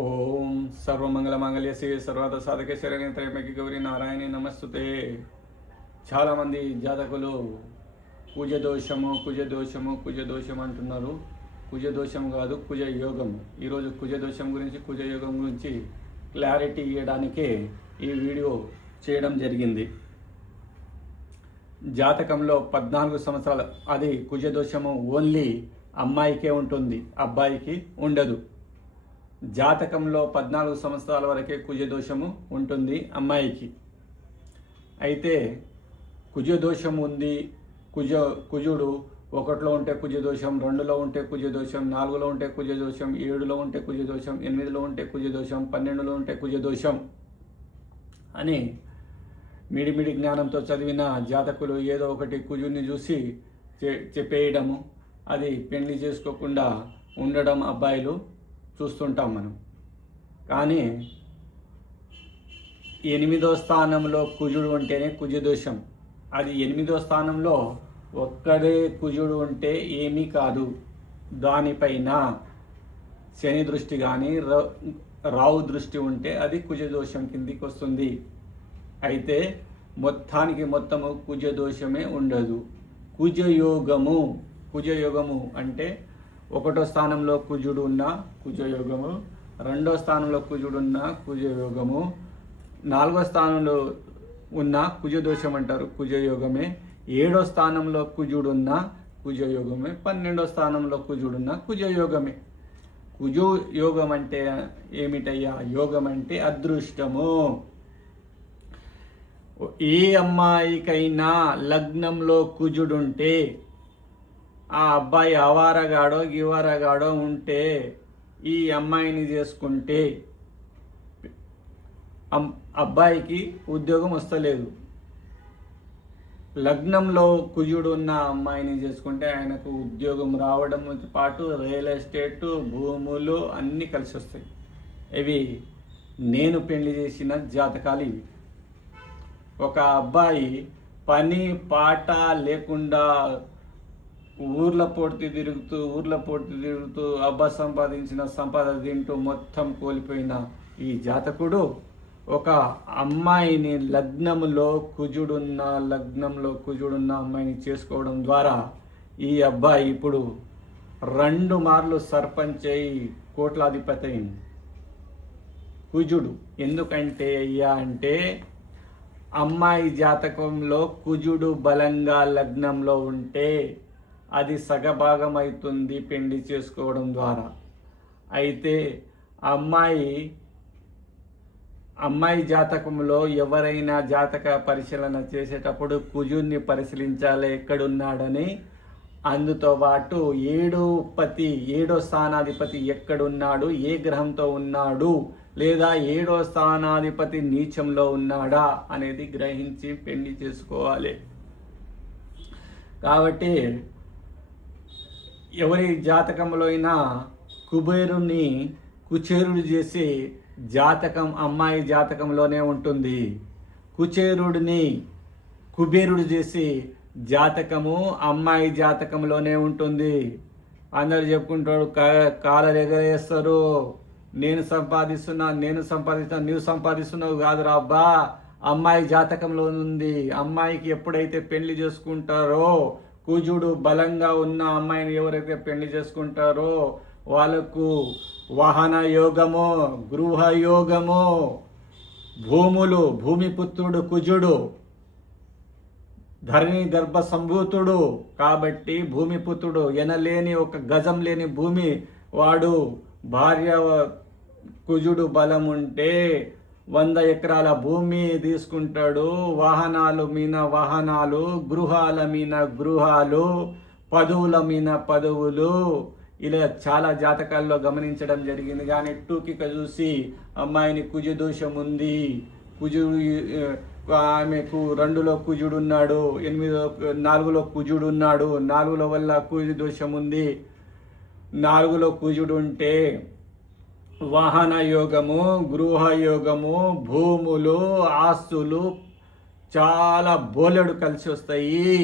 ఓం సర్వమంగళమాంగళ్య శివే సర్వార్థ సాధకే శరణ్య త్రయంబకే గౌరీ నారాయణి నమస్తుతే. చాలామంది జాతకులు కుజదోషము అంటున్నారు. కుజదోషం కాదు, కుజ యోగము. ఈరోజు కుజదోషం గురించి, కుజ యోగం గురించి క్లారిటీ ఇవ్వడానికే ఈ వీడియో చేయడం జరిగింది. జాతకంలో 14 సంవత్సరాలు అది కుజదోషము ఓన్లీ అమ్మాయికే ఉంటుంది, అబ్బాయికి ఉండదు. జాతకంలో 14 సంవత్సరాల వరకే కుజదోషము ఉంటుంది అమ్మాయికి. అయితే కుజదోషం ఉంది, కుజుడు 1లో ఉంటే కుజదోషం, 2లో ఉంటే కుజదోషం, 4లో ఉంటే కుజదోషం, 7లో ఉంటే కుజదోషం, 8లో ఉంటే కుజదోషం, 12లో ఉంటే కుజదోషం అని మిడిమిడి జ్ఞానంతో చదివిన జాతకులు ఏదో ఒకటి కుజుడిని చూసి చెప్పేయడము, అది పెళ్లి చేసుకోకుండా ఉండడం అబ్బాయిలు చూస్తుంటాం మనం. కానీ 8వ స్థానంలో కుజుడు ఉంటేనే కుజదోషం. అది 8వ స్థానంలో ఒక్కడే కుజుడు ఉంటే ఏమీ కాదు. దానిపైన శని దృష్టి కానీ రావు దృష్టి ఉంటే అది కుజదోషం కిందికి వస్తుంది. అయితే మొత్తము కుజదోషమే ఉండదు. కుజయోగము అంటే 1వ స్థానంలో కుజుడు ఉన్న కుజయోగము, 2వ స్థానంలో కుజుడు ఉన్న కుజయోగము, 4వ స్థానంలో ఉన్న కుజదోషం అంటారు, కుజయోగమే. 7వ స్థానంలో కుజుడున్న కుజయోగమే, 12వ స్థానంలో కుజుడున్న కుజయోగమే. కుజయోగం అంటే ఏమిటయ్యా? యోగం అంటే అదృష్టము. ఏ అమ్మాయికైనా లగ్నంలో కుజుడుంటే, ఆ అబ్బాయి అవారగాడో గివారగాడో ఉంటే, ఈ అమ్మాయిని చేసుకుంటే అబ్బాయికి ఉద్యోగం వస్తలేదు. లగ్నంలో కుజుడు ఉన్న అమ్మాయిని చేసుకుంటే ఆయనకు ఉద్యోగం రావడంతో పాటు రియల్ ఎస్టేట్, భూములు అన్నీ కలిసి వస్తాయి. ఇవి నేను పెళ్లి చేసిన జాతకాలు ఇవి. ఒక అబ్బాయి పని పాట లేకుండా ఊర్ల పోటీ తిరుగుతూ అబ్బా సంపాదించిన సంపాదన తింటూ మొత్తం కోల్పోయిన ఈ జాతకుడు ఒక అమ్మాయిని లగ్నంలో కుజుడున్న అమ్మాయిని చేసుకోవడం ద్వారా ఈ అబ్బాయి ఇప్పుడు 2 మార్లు సర్పంచ్ అయి కోట్లాధిపతి అయింది. కుజుడు ఎందుకంటే అయ్యా అంటే, అమ్మాయి జాతకంలో కుజుడు బలంగా లగ్నంలో ఉంటే అది సగభాగం అవుతుంది పెళ్లి చేసుకోవడం ద్వారా. అయితే అమ్మాయి జాతకంలో ఎవరైనా జాతక పరిశీలన చేసేటప్పుడు కుజుడిని పరిశీలించాలి ఎక్కడున్నాడని. అందుతో పాటు 7వ స్థానాధిపతి ఎక్కడున్నాడు, ఏ గ్రహంతో ఉన్నాడు, లేదా 7వ స్థానాధిపతి నీచంలో ఉన్నాడా అనేది గ్రహించి పెళ్లి చేసుకోవాలి. కాబట్టి ఎవరి జాతకంలో అయినా కుబేరుని కుచేరుడు చేసి జాతకం అమ్మాయి జాతకంలోనే ఉంటుంది. కుచేరుడిని కుబేరుడు చేసి జాతకము అమ్మాయి జాతకంలోనే ఉంటుంది. అందరు చెప్పుకుంటాడు, కాలర్ ఎగరేస్తారు, నేను సంపాదిస్తున్నా, నువ్వు సంపాదిస్తున్నావు కాదురా అబ్బా, అమ్మాయి జాతకంలో ఉంది. అమ్మాయికి ఎప్పుడైతే పెళ్లి చేసుకుంటారో, కుజుడు బలంగా ఉన్న అమ్మాయిని ఎవరైతే పెళ్లి చేసుకుంటారో వాళ్ళకు వాహన యోగము, గృహ యోగము, భూములు, భూమిపుత్రుడు కుజుడు, ధరణి గర్భ సంభూతుడు కాబట్టి భూమిపుత్రుడు, ఎనలేని ఒక గజం లేని భూమి వాడు. భార్య కుజుడు బలం ఉంటే 100 ఎకరాల భూమి తీసుకుంటాడు. వాహనాలు మీన వాహనాలు, గృహాల మీన గృహాలు, పదవుల మీన పదవులు, ఇలా చాలా జాతకాల్లో గమనించడం జరిగింది. కానీ టూకిక చూసి అమ్మాయిని కుజదోషం ఉంది, ఆమెకు 2లో కుజుడు ఉన్నాడు, 4లో కుజుడు ఉన్నాడు, 4లో వల్ల కుజదోషం ఉంది. 4లో కుజుడు ఉంటే వాహన యోగము, గృహ యోగము, భూములు, ఆస్తులు చాలా బోలెడు కలిసి వస్తాయి.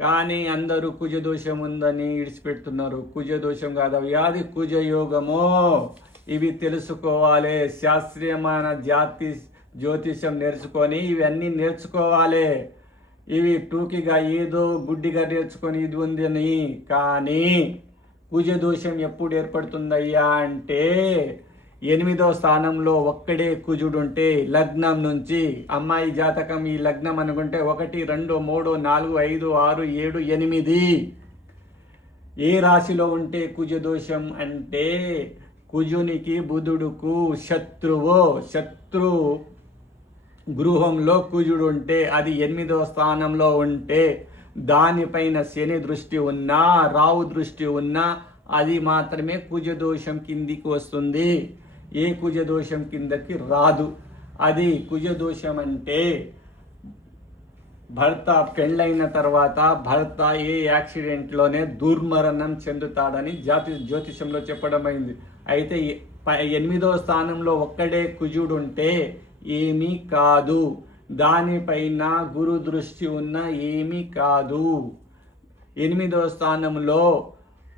కానీ అందరూ కుజదోషం ఉందని ఇడిచిపెడుతున్నారు. కుజదోషం కాదు, వ్యాధి కుజయోగము. ఇవి తెలుసుకోవాలి. శాస్త్రీయమైన జ్యోతిష్యం నేర్చుకొని ఇవన్నీ నేర్చుకోవాలి. ఇవి టూకిగా ఏదో గుడ్డిగా నేర్చుకొని ఇది ఉందని. కానీ కుజదోషం ఎప్పుడు ఏర్పడుతుందయ్యా అంటే 8వ స్థానంలో ఒక్కడే కుజుడుంటే లగ్నం నుంచి, అమ్మాయి జాతకం ఈ లగ్నం అనుకుంటే 1, 2, 3, 4, 5, 6, 7, 8 ఏ రాశిలో ఉంటే కుజదోషం అంటే కుజునికి బుధుడుకు శత్రు గృహంలో కుజుడు ఉంటే, అది 8వ స్థానంలో ఉంటే, దానిపైన శని దృష్టి ఉన్నా రావు దృష్టి ఉన్నా అది మాత్రమే కుజదోషం కిందికి వస్తుంది. ఏ కుజదోషం కిందకి రాదు. అది కుజదోషం అంటే భర్త పెళ్ళైన తర్వాత భర్త ఏ యాక్సిడెంట్లోనే దుర్మరణం చెందుతాడని జ్యోతిషంలో చెప్పడమైంది. అయితే 8వ స్థానంలో ఒక్కడే కుజుడు ఉంటే ఏమీ కాదు. దానిపైన గురు దృష్టి ఉన్న ఏమీ కాదు. 8వ స్థానంలో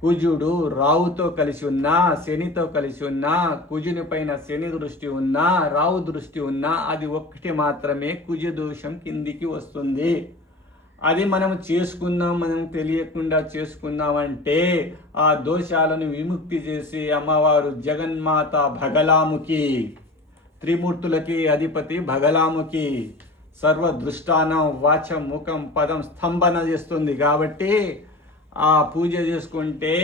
కుజుడు రావుతో కలిసి ఉన్నా, శనితో కలిసి ఉన్నా, కుజుని పైన శని దృష్టి ఉన్నా, రావు దృష్టి ఉన్నా, అది ఒక్కటి మాత్రమే కుజదోషం కిందికి వస్తుంది. అది మనం చేసుకున్నాం, మనం తెలియకుండా చేసుకున్నామంటే ఆ దోషాలను విముక్తి చేసి అమ్మవారు జగన్మాత భగలాముఖి, త్రిమూర్తులకి అధిపతి భగలాముఖి సర్వదృష్టానం వాచం ముఖం పదం స్తంభన చేస్తుంది. కాబట్టి ఆ పూజ చేసుకుంటే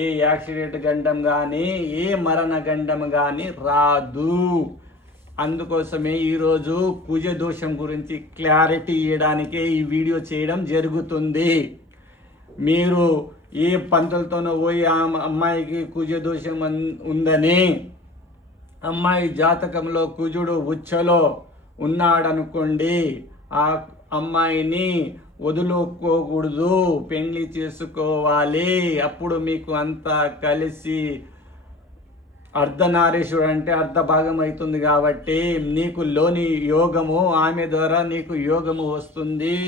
ఏ యాక్సిడెంట్ గండం కానీ ఏ మరణ గండం కానీ రాదు. అందుకోసమే ఈరోజు కుజదోషం గురించి క్లారిటీ ఇవ్వడానికే ఈ వీడియో చేయడం జరుగుతుంది. మీరు ఏ పంతులతోనో పోయి ఆ అమ్మాయికి కుజదోషం ఉందని, అమ్మాయి జాతకంలో కుజుడు ఉచ్చలో ఉన్నాడనుకోండి, ఆ అమ్మాయిని వదులుకోకూడదు, పెళ్లి చేసుకోవాలి. అప్పుడు మీకు అంతా కలిసి అర్ధనారీశ్వరుడు అంటే అర్ధ భాగం అవుతుంది. కాబట్టి నీకు లోని యోగము, ఆమె ద్వారా నీకు యోగము వస్తుంది.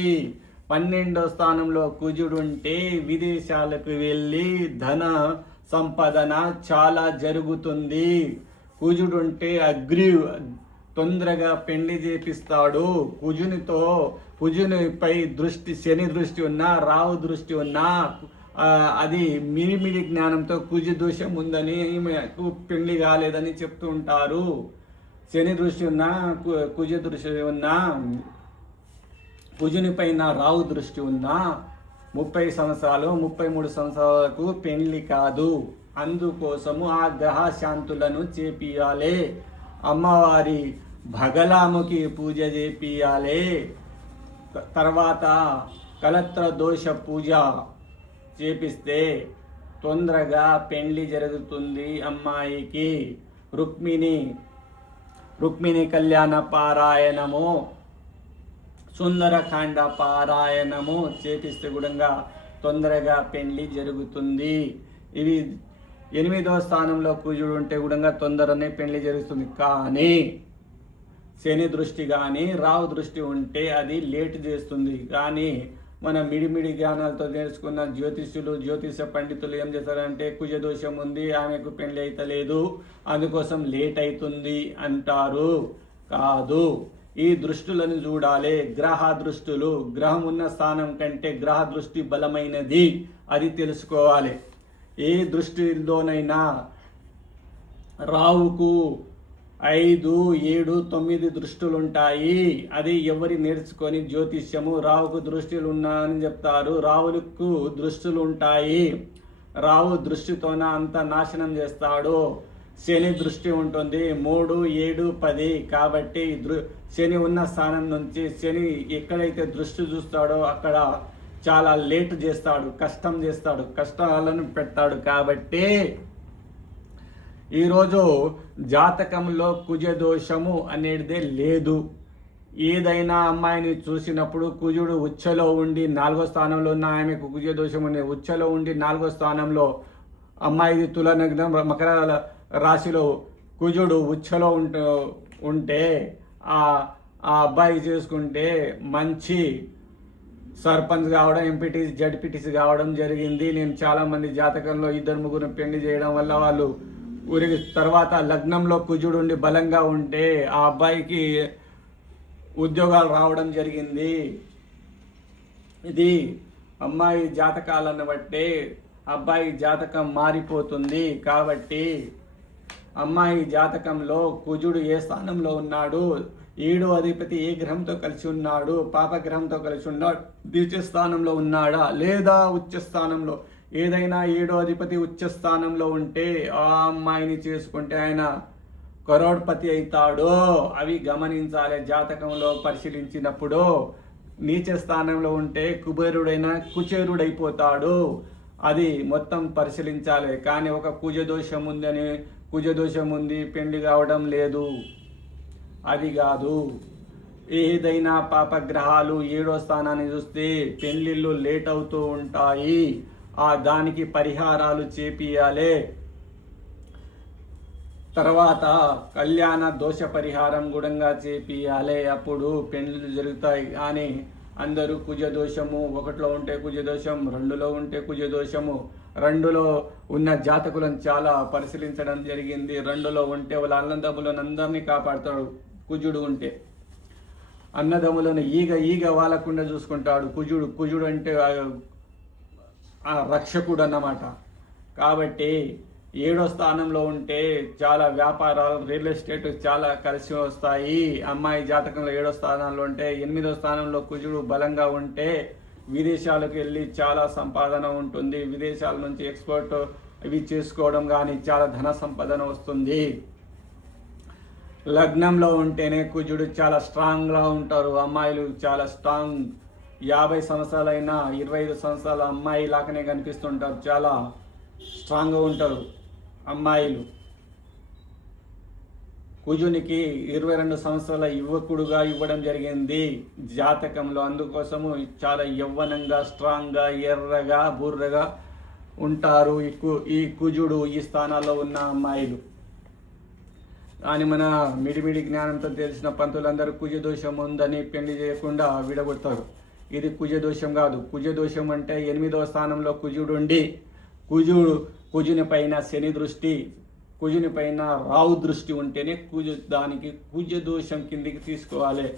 12వ స్థానంలో కుజుడు ఉంటే విదేశాలకు వెళ్ళి ధన సంపాదన చాలా జరుగుతుంది. కుజుడుంటే తొందరగా పెళ్లి చేపిస్తాడు. కుజునిపై దృష్టి, శని దృష్టి ఉన్నా, రావు దృష్టి ఉన్నా, అది మిడిమిడి జ్ఞానంతో కుజ దోషం ఉందని, పెళ్లి కాలేదని చెప్తూ ఉంటారు. శని దృష్టి ఉన్నా, కుజ దృష్టి ఉన్నా, కుజుని పైన రావు దృష్టి ఉన్నా 30 సంవత్సరాలు 33 సంవత్సరాలకు పెళ్లి కాదు. అందుకోసము ఆ గ్రహ శాంతులను చేపియాలి. అమ్మవారి భగలాముఖి పూజ చేపియాలి. తర్వాత కలత్ర దోష పూజ చేపిస్తే తొందరగా పెళ్లి జరుగుతుంది అమ్మాయికి. రుక్మిణి కళ్యాణ పారాయణము, సుందరకాండ పారాయణము చేపిస్తే కూడా తొందరగా పెళ్లి జరుగుతుంది. ఇవి 8వ స్థానంలో కుజుడు ఉంటే కూడా తొందరనే పెళ్లి జరుగుతుంది. కానీ శని దృష్టి కానీ రావు దృష్టి ఉంటే అది లేట్ చేస్తుంది. కానీ మన మిడిమిడి జ్ఞానాలతో నేర్చుకున్న జ్యోతిష పండితులు ఏం చేస్తారంటే కుజదోషం ఉంది, ఆమెకు పెళ్లి అయితలేదు, అందుకోసం లేట్ అవుతుంది అంటారు. కాదు, ఈ దృష్టులను చూడాలి. గ్రహ దృష్టులు, గ్రహం ఉన్న స్థానం కంటే గ్రహ దృష్టి బలమైనది, అది తెలుసుకోవాలి. ఏ దృష్టిలోనైనా రావుకు 5, 7, 9 దృష్టులు ఉంటాయి. అది ఎవరి నేర్చుకొని జ్యోతిష్యము. రావుకు దృష్టిలు ఉన్నాయని చెప్తారు. రావులకు దృష్టులు ఉంటాయి. రావు దృష్టితోన అంత నాశనం చేస్తాడు. శని దృష్టి ఉంటుంది 3, 7, 10. కాబట్టి శని ఉన్న స్థానం నుంచి శని ఎక్కడైతే దృష్టి చూస్తాడో అక్కడ చాలా లేట్ చేస్తాడు, కష్టం చేస్తాడు, కష్టాలను పెడతాడు. కాబట్టి ఈరోజు జాతకంలో కుజదోషము అనేదే లేదు. ఏదైనా అమ్మాయిని చూసినప్పుడు కుజుడు ఉచ్చలో ఉండి 4వ స్థానంలో ఉన్న ఆమెకు కుజదోషం ఉండే, ఉచ్చలో ఉండి 4వ స్థానంలో అమ్మాయిది తులనగ్నం మకర రాశిలో కుజుడు ఉచ్చలో ఉంటే ఆ అబ్బాయి చేసుకుంటే మంచి సర్పంచ్ కావడం, ఎంపీటీసీ, జడ్పీటీసీ కావడం జరిగింది. నేను చాలామంది జాతకంలో 2, 3 పెళ్లి చేయడం వల్ల వాళ్ళు ఊరికి తర్వాత లగ్నంలో కుజుడు ఉండి బలంగా ఉంటే ఆ అబ్బాయికి ఉద్యోగాలు రావడం జరిగింది. ఇది అమ్మాయి జాతకాలను బట్టే అబ్బాయి జాతకం మారిపోతుంది. కాబట్టి అమ్మాయి జాతకంలో కుజుడు ఏ స్థానంలో ఉన్నాడు, 7వ అధిపతి ఏ గ్రహంతో కలిసి ఉన్నాడు, పాపగ్రహంతో కలిసి ఉన్నాడు, ద్వితీయ స్థానంలో ఉన్నాడా లేదా ఉచ్చ స్థానంలో, ఏదైనా 7వ అధిపతి ఉచ్చ స్థానంలో ఉంటే ఆ అమ్మాయిని చేసుకుంటే ఆయన కరోడ్పతి అవుతాడో అవి గమనించాలి. జాతకంలో పరిశీలించినప్పుడు నీచ స్థానంలో ఉంటే కుబేరుడైన కుచేరుడైపోతాడు. అది మొత్తం పరిశీలించాలి. కానీ ఒక కుజదోషం ఉందని కుజదోషం ఉంది పెళ్లి కావడం లేదు అది కాదు. ఏదైనా పాపగ్రహాలు 7వ స్థానాన్ని చూస్తే పెళ్లిళ్ళు లేట్ అవుతూ ఉంటాయి. దానికి పరిహారాలు చేపియాలి. తర్వాత కళ్యాణ దోష పరిహారం కూడా చేపియాలి. అప్పుడు పెళ్లిళ్ళు జరుగుతాయి. కానీ అందరూ కుజదోషము 1లో ఉంటే కుజదోషం, 2లో ఉంటే కుజదోషము, 2లో ఉన్న జాతకులను చాలా పరిశీలించడం జరిగింది. 2లో ఉంటే వాళ్ళ అన్నదమ్ములను అందరినీ కాపాడుతాడు. కుజుడు ఉంటే అన్నదమ్ములను ఈగ వాళ్ళకుండా చూసుకుంటాడు. కుజుడు అంటే రక్షకుడు అన్నమాట. కాబట్టి 7వ స్థానంలో ఉంటే చాలా వ్యాపారాలు, రియల్ ఎస్టేట్ చాలా కలిసి వస్తాయి. అమ్మాయి జాతకంలో 7వ స్థానంలో ఉంటే, 8వ స్థానంలో కుజుడు బలంగా ఉంటే విదేశాలకు వెళ్ళి చాలా సంపాదన ఉంటుంది. విదేశాల నుంచి ఎక్స్పోర్ట్ ఇవి చేసుకోవడం కానీ చాలా ధన సంపాదన వస్తుంది. లగ్నంలో ఉంటేనే కుజుడు చాలా స్ట్రాంగ్గా ఉంటారు. అమ్మాయిలు చాలా స్ట్రాంగ్, 50 సంవత్సరాలైనా 25 సంవత్సరాల అమ్మాయి లాగానే కనిపిస్తుంటారు. చాలా స్ట్రాంగ్గా ఉంటారు అమ్మాయిలు. కుజునికి 22 సంవత్సరాల యువకుడుగా ఇవ్వడం జరిగింది జాతకంలో. అందుకోసము చాలా యవ్వనంగా, స్ట్రాంగ్గా, ఎర్రగా, బుర్రగా ఉంటారు ఈ కుజుడు ఈ స్థానాల్లో ఉన్న అమ్మాయిలు. కానీ మన మిడిమిడి జ్ఞానంతో తెలిసిన పంతులందరూ కుజదోషం ఉందని పెళ్లి చేయకుండా విడగొడతారు. ఇది కుజదోషం కాదు. కుజదోషం అంటే 8వ స్థానంలో కుజుడు ఉండి కుజుని పైన శని దృష్టి, కుజుని పైన రావు దృష్టి ఉంటేనే దానికి కుజదోషం కిందికి తీసుకోవాలి.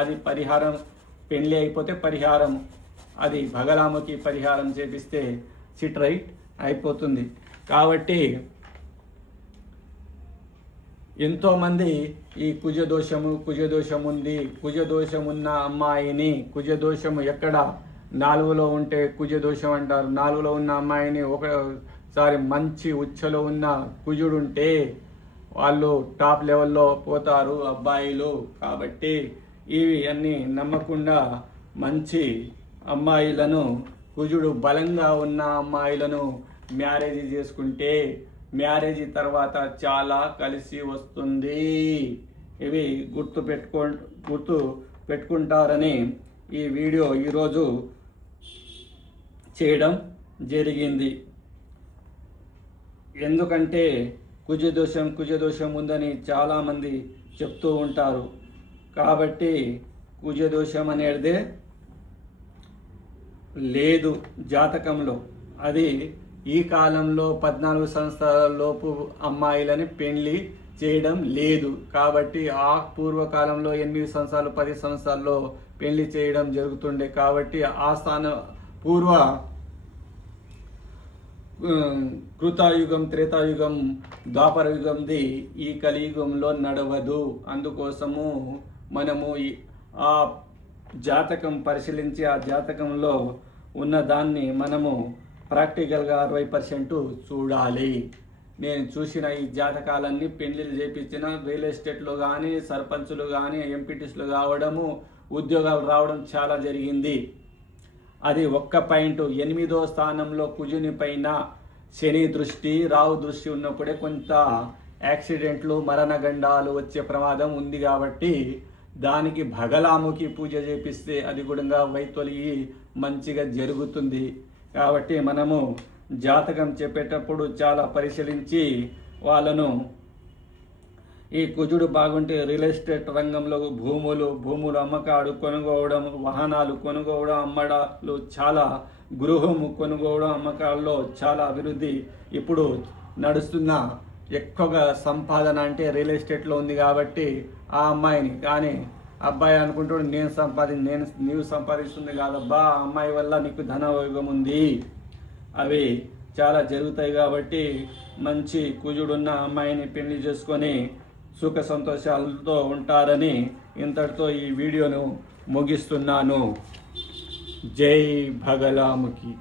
అది పరిహారం. పెళ్ళి అయిపోతే పరిహారం, అది భగలాముకి పరిహారం చేపిస్తే సిట్ రైట్ అయిపోతుంది. కాబట్టి ఎంతోమంది ఈ కుజదోషం ఉంది, కుజదోషం ఉన్న అమ్మాయిని, కుజదోషము ఎక్కడ 4లో ఉంటే కుజదోషం అంటారు. 4లో ఉన్న అమ్మాయిని ఒకసారి మంచి ఉచ్చలో ఉన్న కుజుడు ఉంటే వాళ్ళు టాప్ లెవెల్లో పోతారు అబ్బాయిలు. కాబట్టి ఇవి అన్నీ నమ్మకుండా మంచి అమ్మాయిలను, కుజుడు బలంగా ఉన్న అమ్మాయిలను మ్యారేజ్ చేసుకుంటే మ్యారేజ్ తర్వాత చాలా కలిసి వస్తుంది. ఇవి గుర్తు పెట్టుకుంటారని ఈ వీడియో ఈరోజు చేయడం జరిగింది. ఎందుకంటే కుజదోషం ఉందని చాలామంది చెప్తూ ఉంటారు. కాబట్టి కుజదోషం అనేదే లేదు జాతకంలో. అది ఈ కాలంలో 14 సంవత్సరాల లోపు అమ్మాయిలని పెళ్లి చేయడం లేదు. కాబట్టి ఆ పూర్వకాలంలో 8 సంవత్సరాలు 10 సంవత్సరాల్లో పెళ్లి చేయడం జరుగుతుండే. కాబట్టి ఆ పూర్వ కృతాయుగం, త్రేతాయుగం, ద్వాపర యుగంది ఈ కలియుగంలో నడవదు. అందుకోసము మనము ఆ జాతకం పరిశీలించి ఆ జాతకంలో ఉన్నదాన్ని మనము ప్రాక్టికల్గా 60% చూడాలి. నేను చూసిన ఈ జాతకాలన్నీ పెళ్లిళ్ళు చేయించిన రియల్ ఎస్టేట్లో కానీ, సర్పంచులు కానీ, ఎంపీటీస్లు కావడము, ఉద్యోగాలు రావడం చాలా జరిగింది. అది ఒక్క పాయింట్. 8వ స్థానంలో కుజుని పైన శని దృష్టి, రావు దృష్టి ఉన్నప్పుడే కొంత యాక్సిడెంట్లు, మరణగండాలు వచ్చే ప్రమాదం ఉంది. కాబట్టి దానికి భగలాముకి పూజ చేపిస్తే అది కూడా వైతొలిగి మంచిగా జరుగుతుంది. కాబట్టి మనము జాతకం చెప్పేటప్పుడు చాలా పరిశీలించి వాళ్ళను, ఈ కుజుడు బాగుంటే రియల్ ఎస్టేట్ రంగంలో భూములు అమ్మకాడు కొనుగోవడం, వాహనాలు కొనుగోవడం, అమ్మడాలు, చాలా గృహము కొనుగోవడం, అమ్మకాల్లో చాలా అభివృద్ధి ఇప్పుడు నడుస్తున్న ఎక్కువగా సంపాదన అంటే రియల్ ఎస్టేట్లో ఉంది కాబట్టి ఆ అమ్మాయిని. కానీ అబ్బాయి అనుకుంటాడు నీవు సంపాదిస్తుంది కాదబ్బా, ఆ అమ్మాయి వల్ల నీకు ధనయోగం ఉంది, అవి చాలా జరుగుతాయి కాబట్టి మంచి కుజుడున్న అమ్మాయిని పెళ్లి చేసుకొని సుఖ సంతోషాలతో ఉంటారని ఇంతటితో ఈ వీడియోను ముగిస్తున్నాను. జై భగలాముఖి.